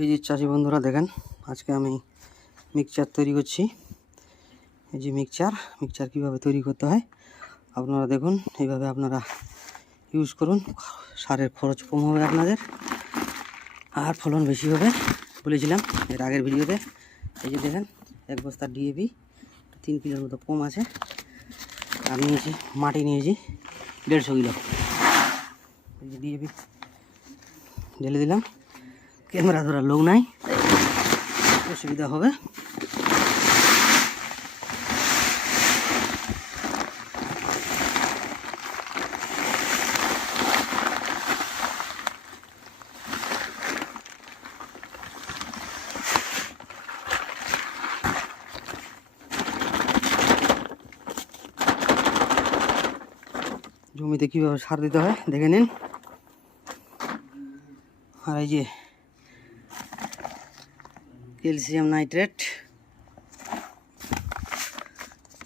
এই যে চাষি বন্ধুরা দেখেন, আজকে আমি মিক্সচার তৈরি করছি। এই যে মিক্সচার কীভাবে তৈরি করতে হয় আপনারা দেখুন। এইভাবে আপনারা ইউজ করুন, সারের খরচ কম হবে আপনাদের আর ফলন বেশি হবে বলেছিলাম এর আগের ভিডিওতে। এই যে দেখেন, এক বস্তা ডিএপি 3 কিলোর মতো কম আছে, আর নিয়েছি মাটি, নিয়েছি 150 কিলো। এই যে ডিএপি ঢেলে দিলাম। ক্যামেরা ধরার লোক নাই, অসুবিধা হবে। জমিতে কীভাবে সার দিতে হয় দেখে নিন। আর এই যে calcium nitrate,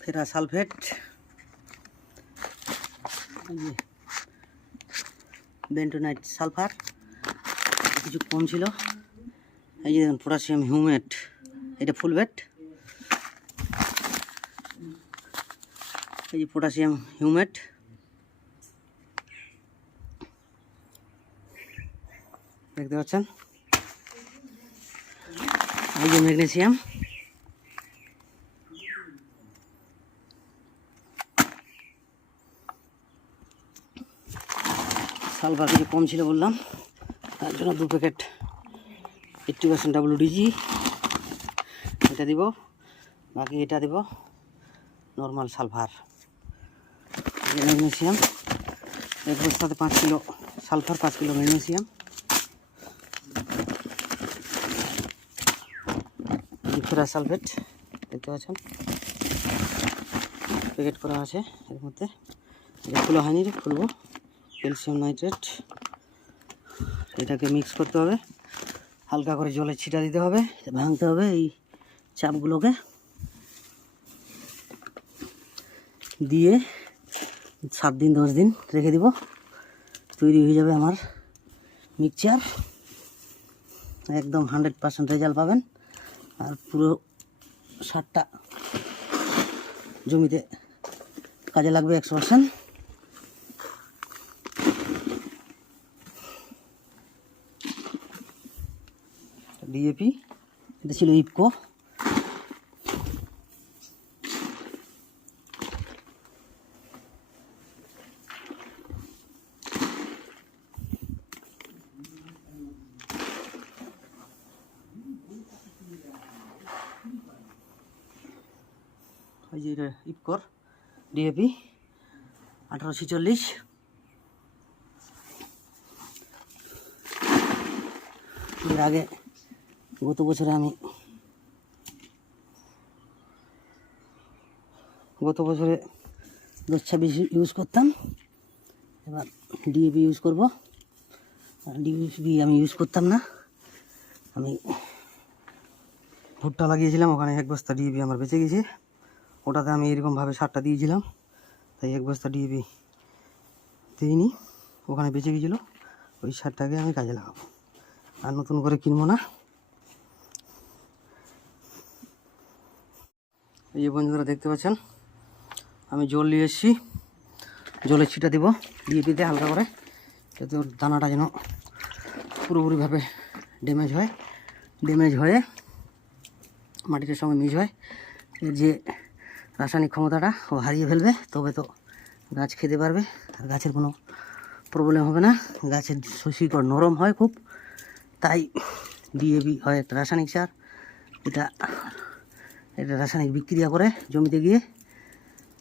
ferrous sulphate, bentonite sulphur কিছু কম ছিল। এই যে দেখুন পটাশিয়াম হিউমেট, এটা ফুলভেট। এই যে পটাশিয়াম হিউমেট, দেখতে পাচ্ছেন। এই যে ম্যাগনেসিয়াম, সালফার কিছু কম ছিল বললাম, তার জন্য 2 প্যাকেট 80% WDG এটা দিব, বাকি এটা দিব নর্মাল সালফার। ম্যাগনেসিয়াম এক বস্তাতে 5 kilo sulphur, 5 kilo magnesium. Ferrous sulphate দেখতে পাচ্ছেন, প্যাকেট করা আছে এর মধ্যে। এটা খোলা হয়নি, খুলবো। ক্যালসিয়াম নাইট্রেট, এটাকে মিক্স করতে হবে, হালকা করে জলে ছিটা দিতে হবে, ভাঙতে হবে এই চাপগুলোকে, দিয়ে 7 দিন 10 দিন রেখে দিব। তৈরি হয়ে যাবে আমার মিক্সচার। একদম 100% রেজাল্ট পাবেন। আর পুরো সারটা জমিতে কাজে লাগবে 100%। ডিএপি, এটা ছিল ইফকো। এই যে এটা ইফকোর ডিএপি 1846। এর আগে গত বছরে 10-26 ইউজ করতাম, এবার ডিএপি ইউজ করব। ডিএপি আমি ইউজ করতাম না, আমি ভুট্টা লাগিয়েছিলাম, ওখানে 1 বস্তা ডিএপি আমার বেঁচে গেছে। ওটাতে আমি এরকমভাবে সারটা দিয়েছিলাম, তাই 1 বস্তা ডিএপি দিইনি, ওখানে বেঁচে গিয়েছিলো। ওই সারটাকে আমি কাজে লাগাবো, আর নতুন করে কিনবো না। এই যে বন্ধুরা দেখতে পাচ্ছেন, আমি জল নিয়ে এসেছি, জলে ছিটা দিব ডিএপিতে হালকা করে, যাতে ওর দানাটা যেন পুরোপুরিভাবে ড্যামেজ হয়ে মাটিটার সঙ্গে মিশ হয়। এর যে রাসায়নিক ক্ষমতাটা ও হারিয়ে ফেলবে, তবে তো গাছ খেতে পারবে, আর গাছের কোনো প্রবলেম হবে না। গাছের শিকড় নরম হয় খুব, তাই ডিএপি হয় একটা রাসায়নিক সার। এটা রাসায়নিক বিক্রিয়া করে জমিতে গিয়ে,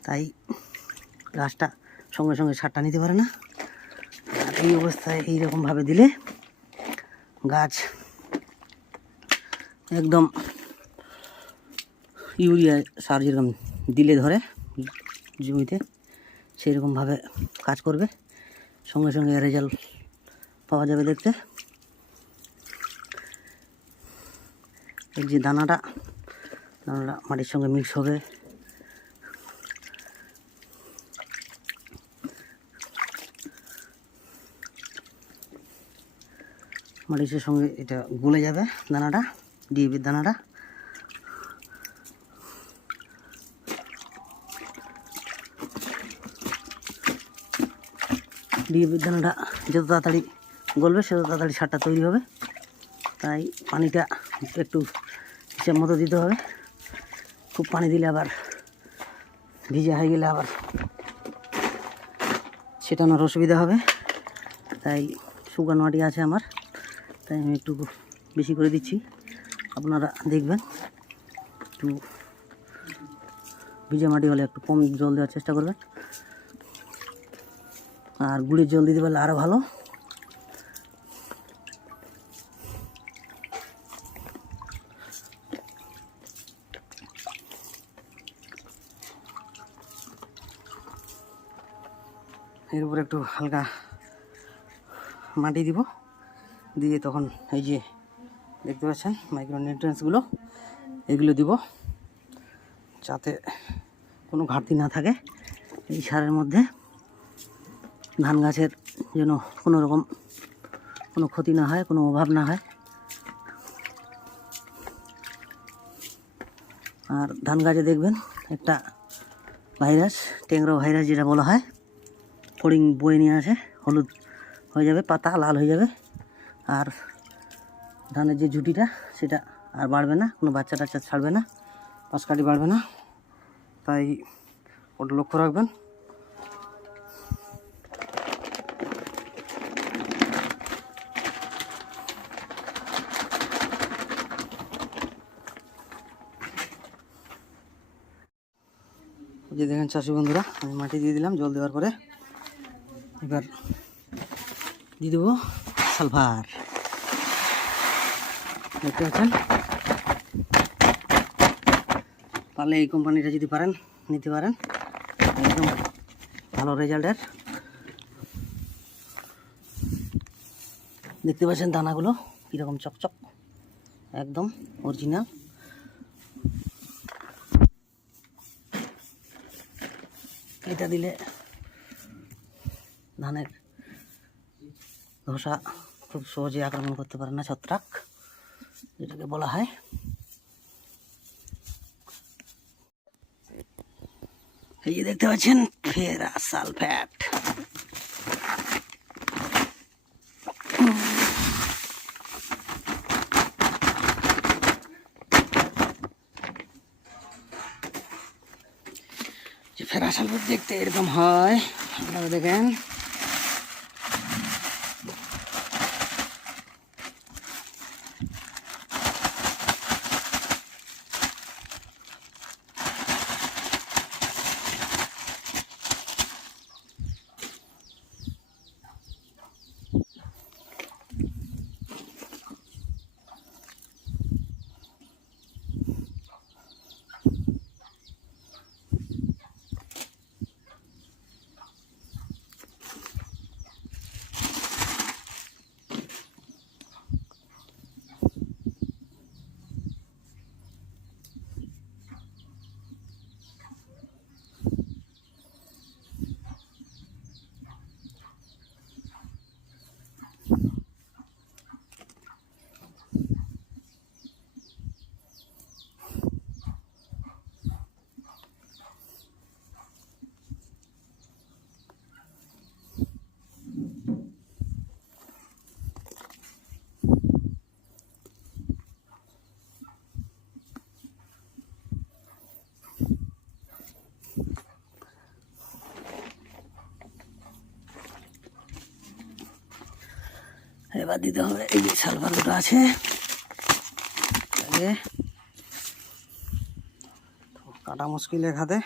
তাই গাছটা সঙ্গে সঙ্গে সারটা নিতে পারে না। আর এই অবস্থায় এইরকমভাবে দিলে গাছ একদম ইউরিয়া সার যেরকম দিলে ধরে জমিতে, সেই রকমভাবে কাজ করবে, সঙ্গে সঙ্গে রেজাল্ট পাওয়া যাবে দেখতে। এই যে দানাটা মাটির সঙ্গে মিক্স হবে, মাটির সঙ্গে এটা গলে যাবে দানাটা, ডিএপির দানাটা। ডিএপির দানাটা যত তাড়াতাড়ি গলবে সেত তাড়াতাড়ি সারটা তৈরি হবে। তাই পানিটা একটু হিসাব মতো দিতে হবে। খুব পানি দিলে আবার ভিজা হয়ে গেলে আবার ছেটানোর অসুবিধা হবে। তাই শুকনো মাটি আছে আমার, তাই আমি একটু বেশি করে দিচ্ছি। আপনারা দেখবেন একটু ভিজা মাটি হলে একটু কম জল দেওয়ার চেষ্টা করবেন, আর গুড়ের জল দিতে পারলে আরও ভালো। এর উপরে একটু হালকা মাটি দিব, দিয়ে তখন এই যে দেখতে পাচ্ছেন মাইক্রো নিউট্রিয়েন্টসগুলো এগুলো দিব, যাতে কোনো ঘাটতি না থাকে এই সারের মধ্যে। ধান গাছের যেন কোনো রকম কোনো ক্ষতি না হয়, কোনো অভাব না হয়। আর ধান গাছে দেখবেন একটা ভাইরাস, ট্যাংরা ভাইরাস যেটা বলা হয়, ফড়িং বয়ে নিয়ে আসে, হলুদ হয়ে যাবে, পাতা লাল হয়ে যাবে, আর ধানের যে ঝুঁটিটা সেটা আর বাড়বে না, কোনো বাচ্চা টাচ্চা ছাড়বে না, পাশকাঠি বাড়বে না। তাই ওটা লক্ষ্য রাখবেন। যে দেখেন চাষি বন্ধুরা, আমি মাটি দিয়ে দিলাম জল দেওয়ার পরে। এবার দিয়ে দেবো সালফার, দেখতে পাচ্ছেন। পারলে এই কোম্পানিটা যদি পারেন নিতে পারেন, একদম ভালো রেজাল্টের। দেখতে পাচ্ছেন দানাগুলো কীরকম চকচক, একদম অরিজিনাল। এটা দিলে ধানের ধসা খুব সহজে আক্রমণ করতে পারে না, ছত্রাক যেটাকে বলা হয়। এই যে দেখতে পাচ্ছেন ফেরাস সালফেট, ফেরাস সালফেট দেখতে এরকম হয়, আপনারা দেখেন। এবার দিতে হবে এই যে সালফার দুটো আছে, কাটা মুশকিল এক হাতে।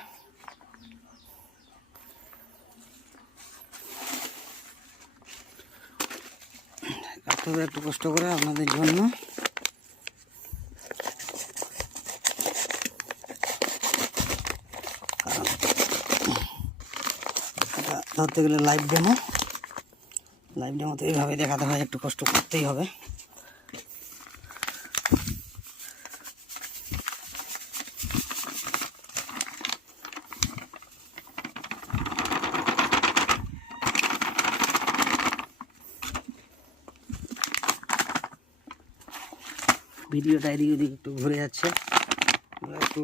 কাটতে হবে একটু কষ্ট করে আপনাদের জন্য। ধরতে গেলে লাইভ ডেমো তো এইভাবে দেখাতে হয়, একটু কষ্ট করতেই হবে। ভিডিওটা এদিক ওদিক একটু ঘুরে যাচ্ছে, একটু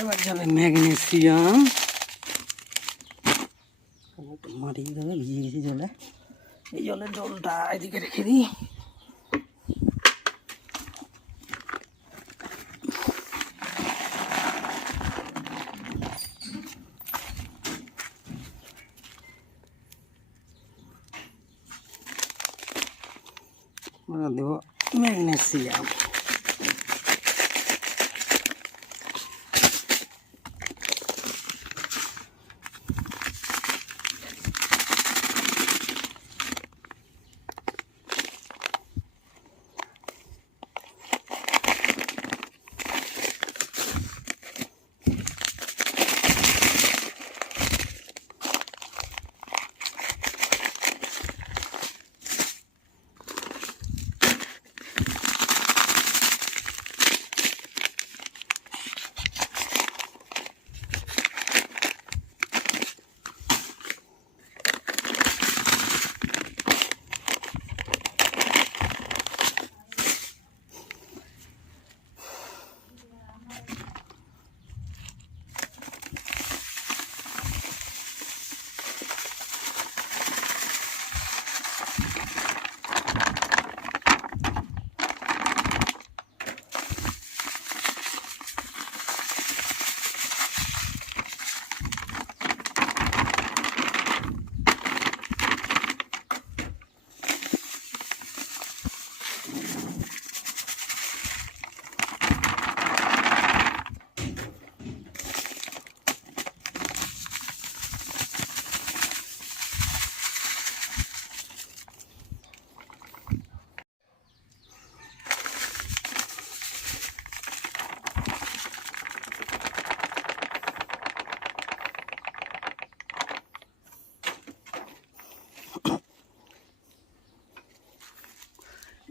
এবার যাবে ম্যাগনেসিয়াম। মাটি দিতে হবে, ভিজে গেছি জলে। এই জলের জলটা এদিকে রেখে দিই। দেবো ম্যাগনেসিয়াম।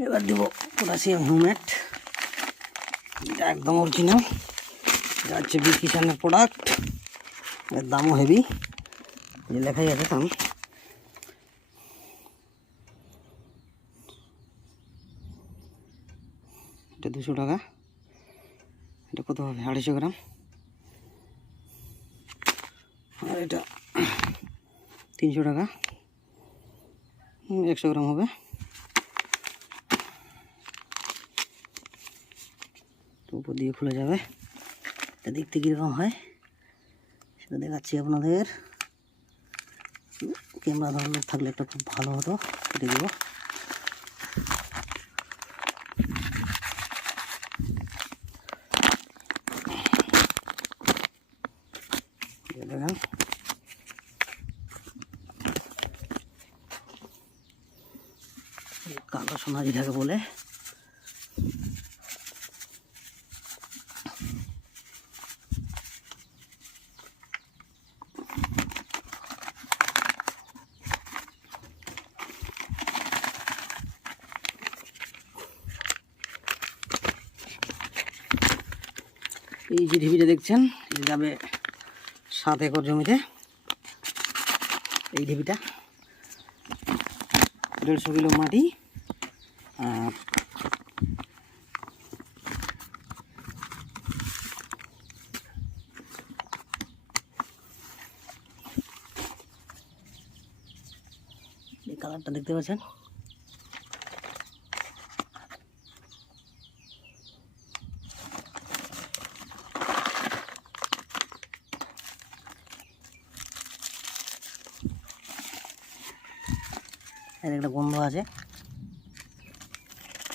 এবার দেব পটাশিয়াম হিউমেট, এটা একদম অরিজিনাল, এটা হচ্ছে বি কিষানের প্রোডাক্ট। এর দামও হেভি, যে লেখাই আছে দাম। এটা 200 টাকা। এটা কত হবে? 250 গ্রাম। আর এটা 300 টাকা, 100 গ্রাম হবে। উপর দিয়ে খুলে যাবে, এটা দেখতে কীরকম হয় সেটা দেখাচ্ছি আপনাদের। ক্যামেরা ধরনের থাকলে একটা খুব ভালো হতো, কেটে দেবো। দেখেন কালো সোনা যেটাকে বলে, এই যে ঢিবিটা দেখছেন, এটা যাবে 7 একর জমিতে। এই ঢিবিটা 150 কিলো মাটি, আর এই কালারটা দেখতে পাচ্ছেন। এর একটা গন্ধ আছে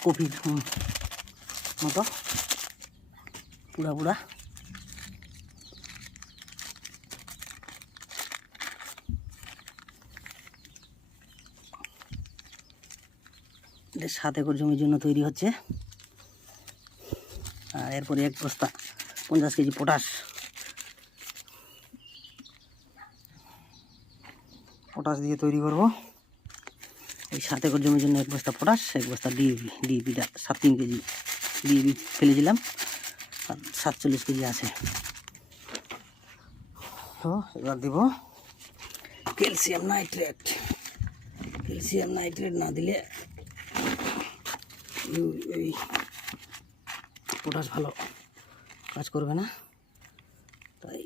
কফির মতো, পুরা পুরা। এটা 7 একর জমির জন্য তৈরি হচ্ছে। আর এরপরে 1 বস্তা 50 কেজি পটাশ পটাশ দিয়ে তৈরি করব। এই 7 একর জমির জন্য 1 বস্তা পটাশ, 1 বস্তা ডিএপি। ডিএপিটা 3 কেজি ডিএপি ফেলেছিলাম, আর 47 কেজি আছে। তো এবার দেব ক্যালসিয়াম নাইট্রেট। ক্যালসিয়াম নাইট্রেট না দিলে এই পটাশ ভালো কাজ করবে না, তাই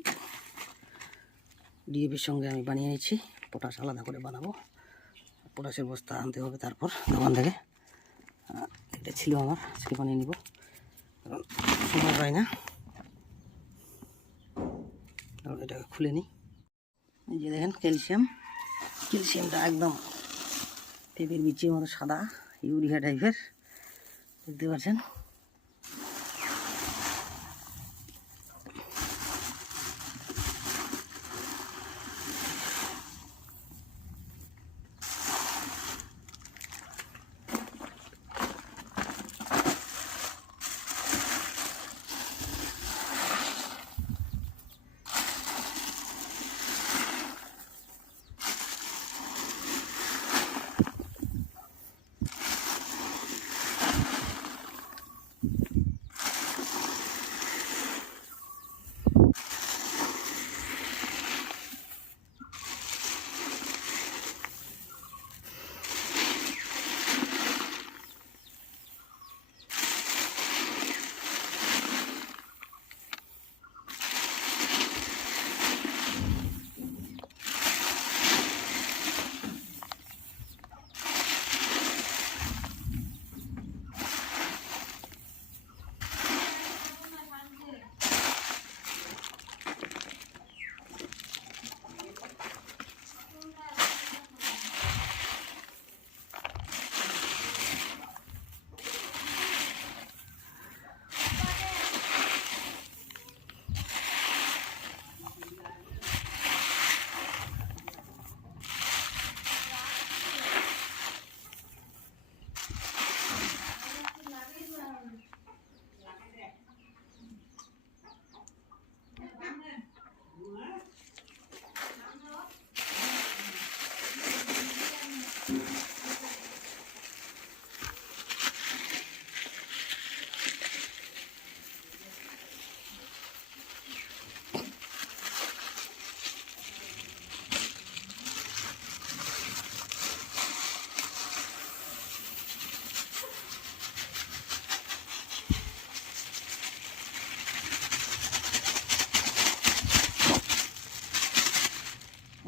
ডিএপির সঙ্গে আমি বানিয়ে নিচ্ছি। পটাশ আলাদা করে বানাবো, পটাশের বস্তা আনতে হবে তারপর দোকান থেকে। এটা ছিল আমার, আজকে বানিয়ে নিব, কারণ সময় পাই না। এটাকে খুলে নিই। এই যে দেখেন ক্যালসিয়ামটা একদম পেঁপের বিচির মতো সাদা, ইউরিয়া টাইপের, দেখতে পাচ্ছেন।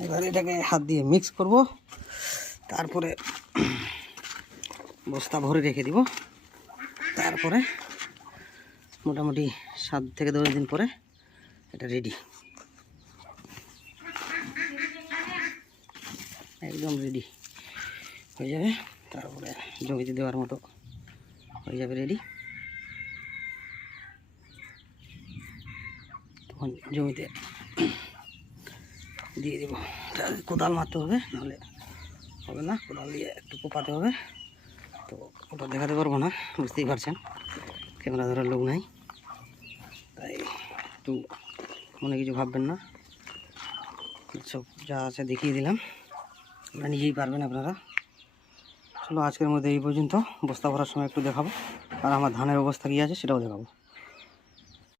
এবার এটাকে হাত দিয়ে মিক্স করব, তারপরে বস্তা ভরে রেখে দিব। তারপরে মোটামুটি 7 থেকে 10 দিন পরে এটা রেডি, একদম রেডি হয়ে যাবে। তারপরে জমিতে দেওয়ার মতো হয়ে যাবে রেডি। তখন জমিতে দিয়ে দেবো। কোদাল মারতে হবে, নাহলে হবে না। কোদাল দিয়ে একটু কোপাতে হবে। তো ওটা দেখাতে পারবো না, বুঝতেই পারছেন, ক্যামেরা ধরার লোক নাই, তাই একটু মনে কিছু ভাববেন না। সব যা আছে দেখিয়ে দিলাম, আপনারা নিজেই পারবেন আপনারা। চলো আজকের মধ্যে এই পর্যন্ত। বস্তা ভরার সময় একটু দেখাবো, আর আমার ধানের অবস্থা কী আছে সেটাও দেখাবো।